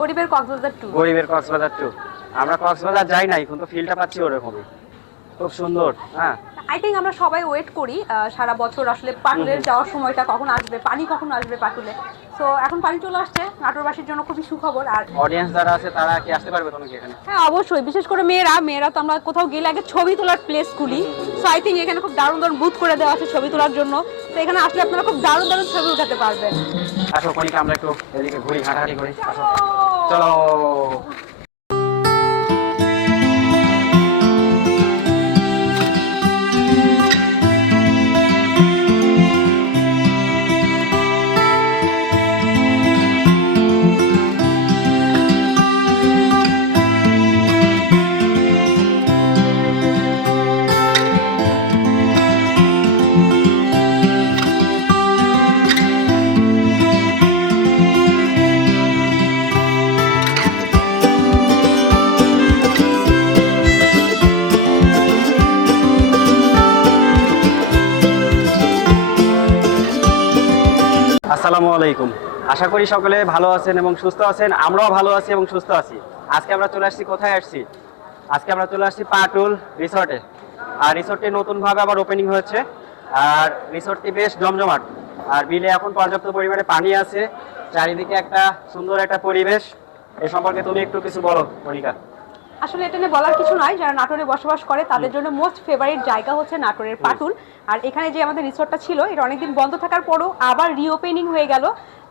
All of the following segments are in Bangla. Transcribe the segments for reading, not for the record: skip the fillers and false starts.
গরিবের কক্সবাজার টু। আমরা কক্সবাজার যাই নাই, কিন্তু ফিলটা পাচ্ছি ওরকমই, খুব সুন্দর। হ্যাঁ, আই থিঙ্ক আমরা সবাই ওয়েট করি সারা বছর আসলে পাটুলের যাওয়ার সময়টা কখন আসবে, পানি কখন আসবে পাটুলে। তো এখন পানি চলে আসছে, নাটোরবাসীর জন্য খুবই সুখবর। আর অডিয়েন্স যারা আছে তারা কি আসতে পারবে তুমি কি এখানে? হ্যাঁ অবশ্যই, বিশেষ করে মেয়েরা তো আমরা কোথাও গেলে আগে ছবি তোলার প্লেস খুলি। সো আই থিঙ্ক এখানে খুব দারুণ দারুণ বুথ করে দেওয়া আছে ছবি তোলার জন্য। তো এখানে আসলে আপনারা খুব দারুণ দারুণ ছবি উঠাতে পারবেন। আসো কনিকা, আমরা একটু এদিকে ঘুরি, হাঁটাহাঁটি করি। আসো, চলো। আসসালামু আলাইকুম। আশা করি সকলে ভালো আছেন এবং সুস্থ আছেন। আমরাও ভালো আছি এবং সুস্থ আছি। আজকে আমরা চলে আসছি, কোথায় আসছি? আজকে আমরা চলে আসছি পাটুল রিসর্টে। আর রিসর্টটি নতুনভাবে আবার ওপেনিং হয়েছে। আর রিসর্টটি বেশ জমজমাট। আর বিলে এখন পর্যাপ্ত পরিমাণে পানি আছে, চারিদিকে একটা সুন্দর একটা পরিবেশ। এ সম্পর্কে তুমি একটু কিছু বলো মনিকা। আসলে এটা নিয়ে বলার কিছু নাই, যারা নাটোরে বসবাস করে তাদের জন্য মোস্ট ফেভারিট জায়গা হচ্ছে নাটোরের পাটুল। আর এখানে যে আমাদের রিসোর্টটা ছিল, এটা অনেকদিন বন্ধ থাকার পরও আবার রিওপেনিং হয়ে গেল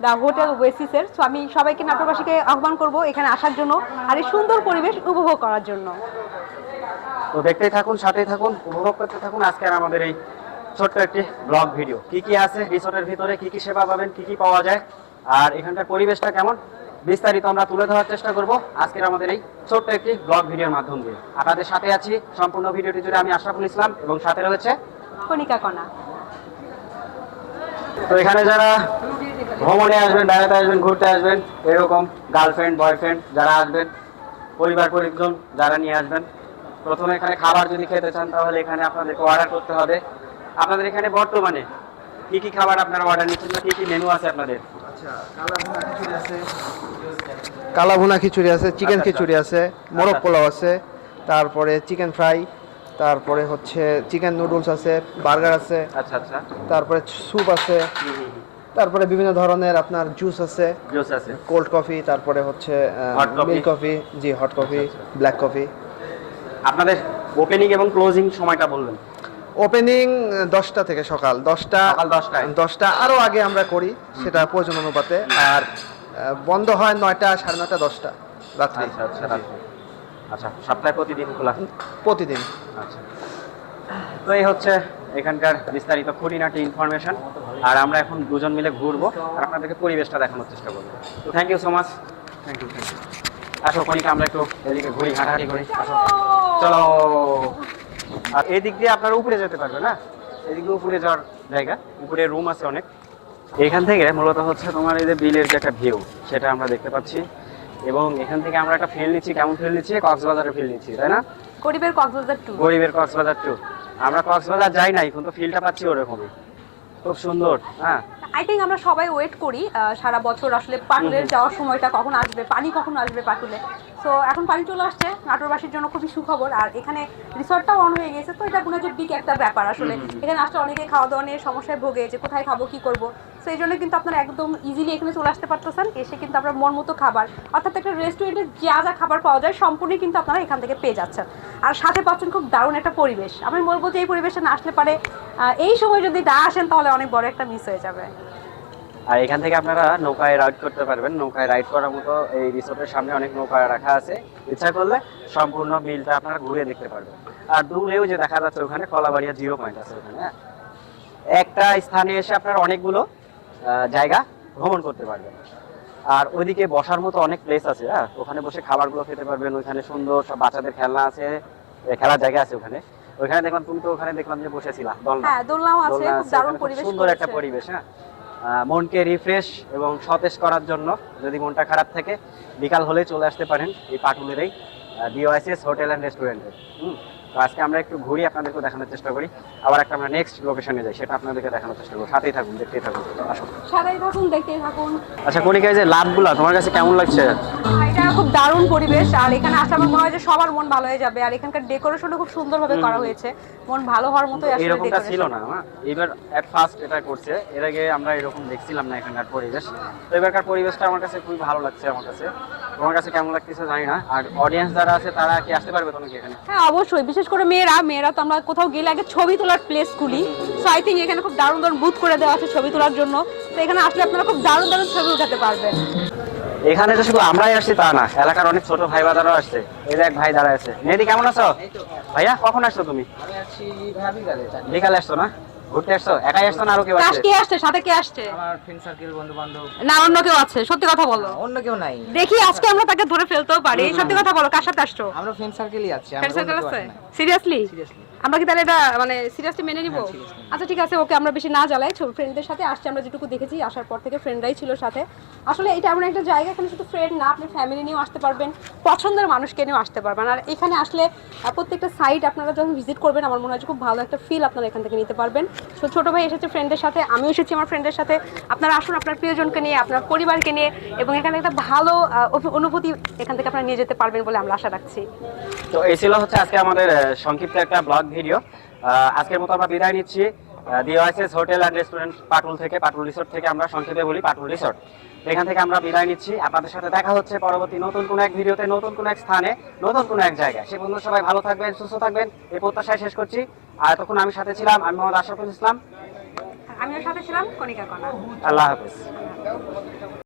দ্য হোটেল ওয়েসিসের। সো আমি সবাইকে নাটোরবাসীকে আহ্বান করব এখানে আসার জন্য আর এই সুন্দর পরিবেশ উপভোগ করার জন্য। তো দেখতেই থাকুন, সাথেই থাকুন, উপভোগ করতে থাকুন আজকের আমাদের এই ছোট্ট একটি ব্লগ ভিডিও। কি কি আছে রিসোর্টের ভিতরে, কি কি সেবা পাবেন, কি কি পাওয়া যায়, আর এখানকার পরিবেশটা কেমন, বিস্তারিত আমরা তুলে ধরার চেষ্টা করব আজকের আমাদের এই ছোট্ট একটি ব্লগ ভিডিওর মাধ্যম দিয়ে। আপনাদের সাথে আছি সম্পূর্ণ ভিডিওটি জুড়ে আমি আশরাফুল ইসলাম এবং সাথে রয়েছে কনিকা কণা। তো এখানে যারা ভ্রমণে আসবেন, বেড়াতে আসবেন, ঘুরতে আসবেন, এরকম গার্লফ্রেন্ড বয়ফ্রেন্ড যারা আসবেন, পরিবার পরিজন যারা নিয়ে আসবেন, প্রথমে এখানে খাবার যদি খেতে চান তাহলে এখানে আপনাদেরকে অর্ডার করতে হবে। আপনাদের এখানে বর্তমানে কি কি খাবার আপনারা অর্ডার নিচ্ছেন বা কি কি মেনু আছে আপনাদের? আচ্ছা, কালা ভুনা খিচুড়ি আছে, চিকেন খিচুড়ি আছে, মোরগ পোলাও আছে, তারপরে চিকেন ফ্রাই, তারপরে হচ্ছে চিকেন নুডলস আছে, বার্গার আছে, আচ্ছা আচ্ছা, তারপরে স্যুপ আছে, তারপরে বিভিন্ন ধরনের আপনার জুস আছে, জুস আছে, কোল্ড কফি, তারপরে হচ্ছে হট কফি, মিল্ক কফি, জি হট কফি, ব্ল্যাক কফি। আপনাদের ওপেনিং এবং ক্লোজিং সময়টা বলবেন। ওপেনিং 10টা থেকে সকাল 10টা, সকাল 10টায়। 10টা আরও আগে আমরা করি, সেটা প্রয়োজন অনুপাতে। আর বন্ধ হয় 9টা, 9:30, 10টা রাত্রি। আচ্ছা আচ্ছা, রাত্রে। আচ্ছা, সপ্তাহে প্রতিদিন খোলা? প্রতিদিন। আচ্ছা, তো এই হচ্ছে এখানকার বিস্তারিত খুঁটিনাটি ইনফরমেশন। আর আমরা এখন দুজন মিলে ঘুরবো আর আপনাদেরকে পরিবেশটা দেখানোর চেষ্টা করবো। তো thank you so much. Thank you. আসো কনিকা, আমরা একটু এদিকে ঘুরি, হাঁটাহাঁটি করি। আসো, চলো। আর এই দিক দিয়ে আপনারা উপরে যেতে পারবেন না, এদিক দিয়ে উপরে যাওয়ার জায়গা, উপরে রুম আছে অনেক। এখান থেকে মূলত হচ্ছে তোমার এই যে বিলের যে একটা ভিউ, সেটা আমরা দেখতে পাচ্ছি। এবং এখান থেকে আমরা একটা ফিল নিচ্ছি। কেমন ফিল নিচ্ছি? কক্সবাজারের ফিল নিচ্ছি, তাই না? গরিবের কক্সবাজার টু। আমরা কক্সবাজার যাই নাই, কিন্তু ফিলটা পাচ্ছি ওরকমই, খুব সুন্দর। হ্যাঁ, আই থিঙ্ক আমরা সবাই ওয়েট করি সারা বছর আসলে পাটুলের যাওয়ার সময়টা কখন আসবে, পানি কখন আসবে পাটুলে। সো এখন পানি চলে আসছে, নাটোরবাসীর জন্য খুবই সুখবর। আর এখানে রিসর্টটাও অন হয়ে গেছে, তো এটা কোনো যে বিগ একটা ব্যাপার আসলে। এখানে আসলে অনেকে খাওয়া দাওয়া নিয়ে সমস্যায় ভোগে, যে কোথায় খাবো, কি করবো। সো এই জন্য কিন্তু আপনারা একদম ইজিলি এখানে চলে আসতে পারতেছেন। এসে কিন্তু আপনার মন মতো খাবার, অর্থাৎ একটা রেস্টুরেন্টে যা যা খাবার পাওয়া যায় সম্পূর্ণই কিন্তু আপনারা এখান থেকে পেয়ে যাচ্ছেন। আর সাথে পাচ্ছেন খুব দারুণ একটা পরিবেশ। আমি বলবো যে এই পরিবেশে না আসলে পারে, এই সময় যদি না আসেন তাহলে অনেক বড় একটা মিস হয়ে যাবে। আর এখান থেকে আপনারা নৌকায় রাইড করতে পারবেন। নৌকায় রাইড করার মতো এই রিসোর্টের সামনে অনেক নৌকা রাখা আছে। ইচ্ছা করলে সম্পূর্ণ বিলটা আপনারা ঘুরে দেখতে পারবেন। আর দূরেও যে দেখা যাচ্ছে ওখানে কলাবাড়িয়া 0 পয়েন্ট আছে ওখানে। হ্যাঁ, একটা স্থানে এসে আপনারা অনেকগুলো জায়গা ভ্রমণ করতে পারবেন। আর ওইদিকে বসার মতো অনেক প্লেস আছে। হ্যাঁ, ওখানে বসে খাবারগুলো খেতে পারবেন। ওইখানে সুন্দর সব বাচ্চাদের খেলনা আছে, খেলার জায়গা আছে ওখানে। ওইখানে দেখলাম, তুমি তো ওখানে দেখলাম যে বসেছিলা, দোলনাও আছে, খুব দারুণ পরিবেশ, সুন্দর একটা পরিবেশ। হ্যাঁ, মনকে রিফ্রেশ এবং সতেজ করার জন্য যদি মনটা খারাপ থাকে, বিকাল হলে চলে আসতে পারেন এই পাটুলের এই DOICS হোটেল অ্যান্ড রেস্টুরেন্টে। তো আজকে আমরা একটু ঘুরি, আপনাদেরকে দেখানোর চেষ্টা করি, আবার একটা আমরা নেক্সট লোকেশনে যাই, সেটা আপনাদেরকে দেখানোর চেষ্টা করবো। সাথেই থাকুন, দেখতেই থাকুন, আসুন। সারাই থাকুন, দেখতেই থাকুন। আচ্ছা কণিকা, এই যে লাভগুলা তোমার কাছে কেমন লাগছে? এটা খুব দারুণ পরিবেশ, আর এখানে আসলে আমার মনে হয় যে সবার মন ভালো হয়ে যাবে। আর এখানকার ডেকোরেশনও খুব সুন্দরভাবে করা হয়েছে, মন ভালো হওয়ার মতোই আসলে এরকমটা ছিল ডেকোরেশন। না, হ্যাঁ এবার এট ফার্স্ট এটা করছে, এর আগে আমরা এরকম দেখছিলাম না এখানকার পরিবেশ। তো এবারকার পরিবেশটা আমার কাছে খুবই ভালো লাগছে। আমার কাছে, তোমার কাছে কেমন লাগতেছে জানি না। আর অডিয়েন্স যারা আছে তারা কি আসতে পারবে তুমি কি এখানে? হ্যাঁ অবশ্যই, বিশেষ করে মেয়েরা তো আমরা কোথাও গেলে আগে ছবি তোলার প্লেস খুলি। সো আই থিঙ্ক এখানে খুব দারুণ দারুণ বুথ করে দেওয়া আছে ছবি তোলার জন্য। তো এখানে আসলে আপনারা খুব দারুণ দারুণ ছবি উঠাতে পারবেন। এখানে তো শুধু আমরাই আসছি তা না, এলাকার অনেক ছোট ভাই বাদারও আসছে। এই যে এক ভাই দাঁড়ায় আছে। মেহেদি কেমন আছো? ভাইয়া কখন আসছো তুমি? বিকালে আসছো না? ঘুরতে আসছো? একাই আসছো না আরো কেউ আসছে? কে আসছে, সাথে কে আসছে? আমার ফ্রেন্ড সার্কেল, বন্ধু বান্ধব। না অন্য কেউ আছে? সত্যি কথা বলো। অন্য কেউ নাই, দেখি আজকে আমরা তাকে ধরে ফেলতেও পারি। সত্যি কথা বলো, কার সাথে আসছো? আমরা ফ্রেন্ড সার্কেলই আছি। ফ্রেন্ড সার্কেল আছে? সিরিয়াসলি? সিরিয়াসলি আমরা কি তাহলে এটা মানে সিরিয়াসলি মেনে নিব? হ্যাঁ, seriously। আচ্ছা ঠিক আছে, ওকে আমরা বেশি না জ্বালাই। ফ্রেন্ডদের সাথে আসছি, আমরা যেটুকু দেখেছি আসার পর থেকে ফ্রেন্ডরাই ছিল সাথে। আসলে এটা এমন একটা জায়গা, এখানে শুধু ফ্রেন্ড না, আপনি ফ্যামিলি নিয়েও আসতে পারবেন, পছন্দের মানুষকে নিয়েও আসতে পারবেন। আর এখানে আসলে প্রত্যেকটা সাইট আপনারা যখন ভিজিট করবেন, আমার মনে হয় যে খুব ভালো একটা ফিল আপনারা এখান থেকে নিতে পারবেন। তো ছোট ভাই এসেছে ফ্রেন্ডের সাথে, আমিও এসেছি আমার ফ্রেন্ডের সাথে। আপনারা আসুন আপনার প্রিয়জনকে নিয়ে, আপনার পরিবারকে নিয়ে, এবং এখানে একটা ভালো অনুভূতি এখান থেকে আপনারা নিয়ে যেতে পারবেন বলে আমরা আশা রাখছি। তো এই ছিল হচ্ছে আজকে আমাদের সংক্ষিপ্ত একটা ব্লগ ভিডিও। আজকের মতো আমরা বিদায় নিচ্ছি ডিওয়াইসএস হোটেল অ্যান্ড রেস্টুরেন্ট পাটুল থেকে, পাটুল রিসোর্ট থেকে, আমরা সংক্ষেপে বলি পাটুল রিসোর্ট। এখান থেকে আমরা বিদায় নিচ্ছি। আপনাদের সাথে দেখা হচ্ছে পরবর্তী নতুন কোনো এক ভিডিওতে, নতুন কোনো এক স্থানে, নতুন কোনো এক জায়গায়। সে পর্যন্ত সবাই ভালো থাকবেন, সুস্থ থাকবেন, এই প্রত্যাশায় শেষ করছি। আর তখন আমি সাথে ছিলাম, আমি মোহাম্মদ আশরাফুল ইসলাম। আমিও সাথে ছিলাম, কণিকা কণা। আল্লাহ হাফেজ।